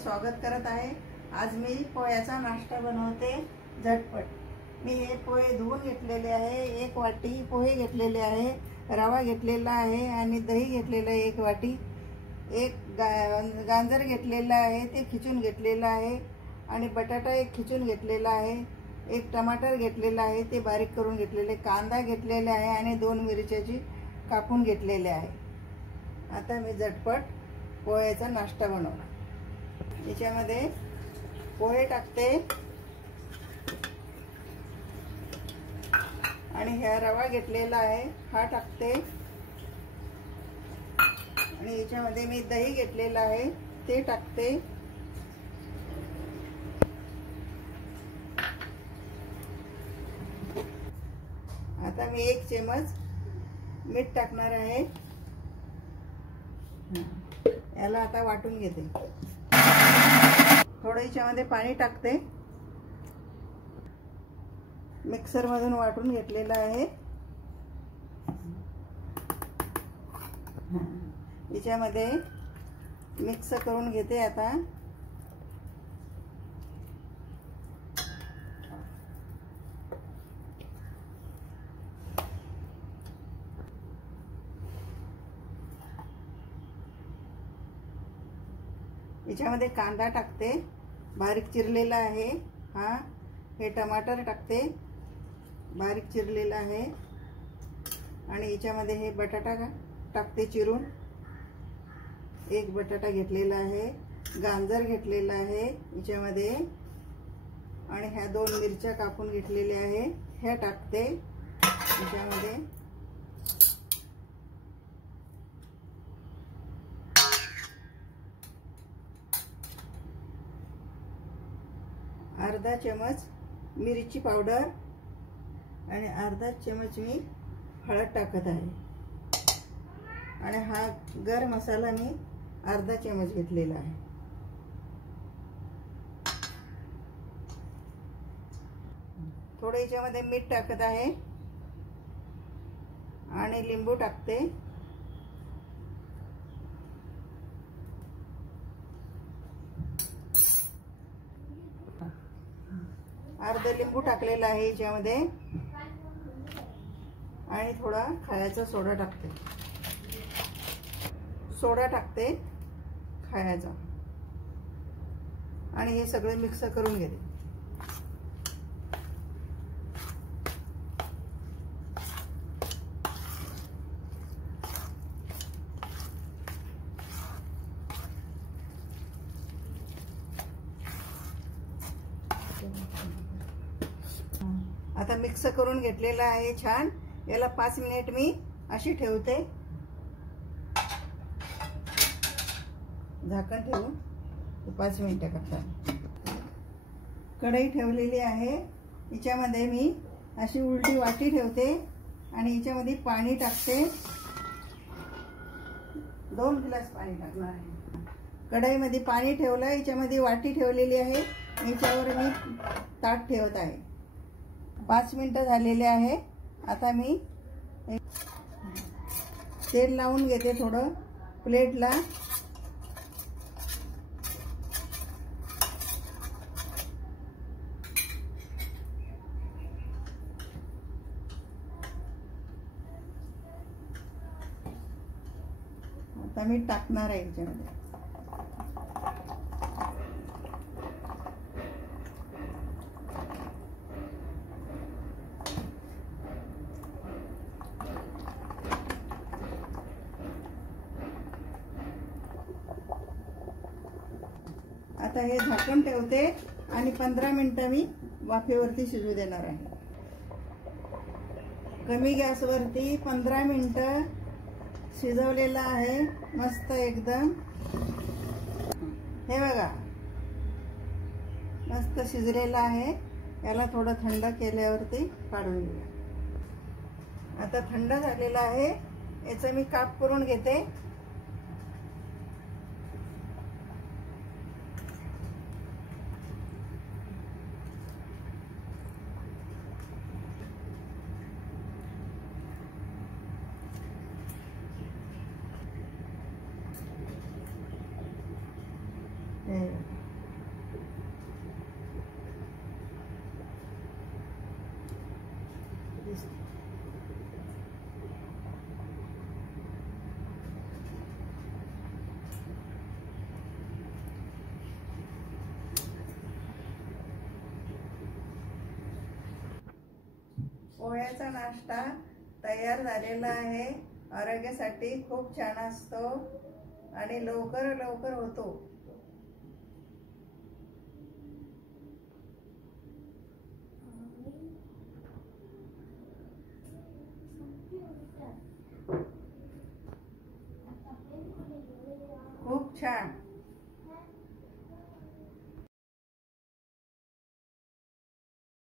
स्वागत करत आहे। आज मी पोह्याचा नाश्ता बनवते झटपट। मी हे पोहे धुवून घेतलेले आहे। 1 वाटी पोहे घेतलेले आहे, रवा घेतलेला आहे आणि दही घेतलेलं आहे 1 वाटी। एक गाजर घेतलेला आहे, ते खिचून घेतलेला आहे आणि बटाटा एक खिचून घेतलेला आहे। एक टमाटर घेतलेला आहे, ते बारीक करून घेतलेले। कांदा घेतलेला आहे आणि 2 मिरच्याची कापून घेतलेले आहे। आता मी झटपट पोह्याचा नाश्ता बनवणार। याच्यामध्ये पोहे टाकते आणि हा रवा घेतलेला आहे हा टाकते आणि याच्यामध्ये मी दही घेतलेला आहे ते टाकते। आता मी 1 चमच मीठ टाकणार आहे। याला आता वाटून घेते। थोडं याच्यामध्ये पाणी टाकते। मिक्सर मधून वाटून घेतलेला आहे। याच्यामध्ये मिक्स करून घेते आता। याच्यामध्ये कांदा टाकते बारीक चिरलेला आहे हा। हे टमाटर टाकते बारीक चिरलेला आहे आणि याच्यामध्ये हे बटाटा टाकते चिरून। 1 बटाटा घेतलेला आहे, गाजर घेतलेला आहे याच्यामध्ये आणि ह्या 2 मिरच्या कापून घेतलेल्या आहे ह्या टाकते याच्यामध्ये। अर्धा चमच मिरची पावडर आणि अर्धा चमच मी हळद टाकत आहे आणि हा गरम मसाला मी अर्धा चमच घेतलेला आहे। थोडं याच्यामध्ये मीठ टाकत आहे आणि लिंबू टाकते। अर्धा लिंबू टाकलेला आहे याच्यामध्ये आणि थोडा खायचा सोडा टाकते। सोडा टाकते खायचा आणि हे सगळे मिक्स करून घेते। आता मिक्स करून घेतलेला आहे छान। याला 5 मिनिट मी अशी ठेवते, झाकण ठेवून 5 मिनिटं करता। कढई ठेवलेली आहे, याच्यामध्ये मी अशी उलटी वाटी ठेवते आणि याच्यामध्ये पाणी टाकते। 2 ग्लास पाणी टाकणार आहे। कढईमध्ये पाणी ठेवलं, याच्यामध्ये वाटी ठेवलेली आहे, याच्यावर मी ताट ठेवत आहे। 5 मिनिटं झालेले आहे। आता मी तेल लावून घेते थोडं प्लेटला। आता मी टाकणार आहे याच्यामध्ये। आता हे झाकण ठेवते आणि 15 मिनिटं मी वाफेवरती शिजू देणार आहे। कमी गॅसवरती 15 मिनिटं शिजवलेला आहे मस्त एकदम। हे बघा मस्त शिजलेला आहे। याला थोडं थंड केल्यावरती काढून घेऊया। आता थंड झालेला आहे, याचं मी काप करून घेते। पोह्याचा नाश्ता तयार झालेला आहे. आरोग्यासाठी खूप छान असतो आणि लवकर लवकर होतो. खूप छान.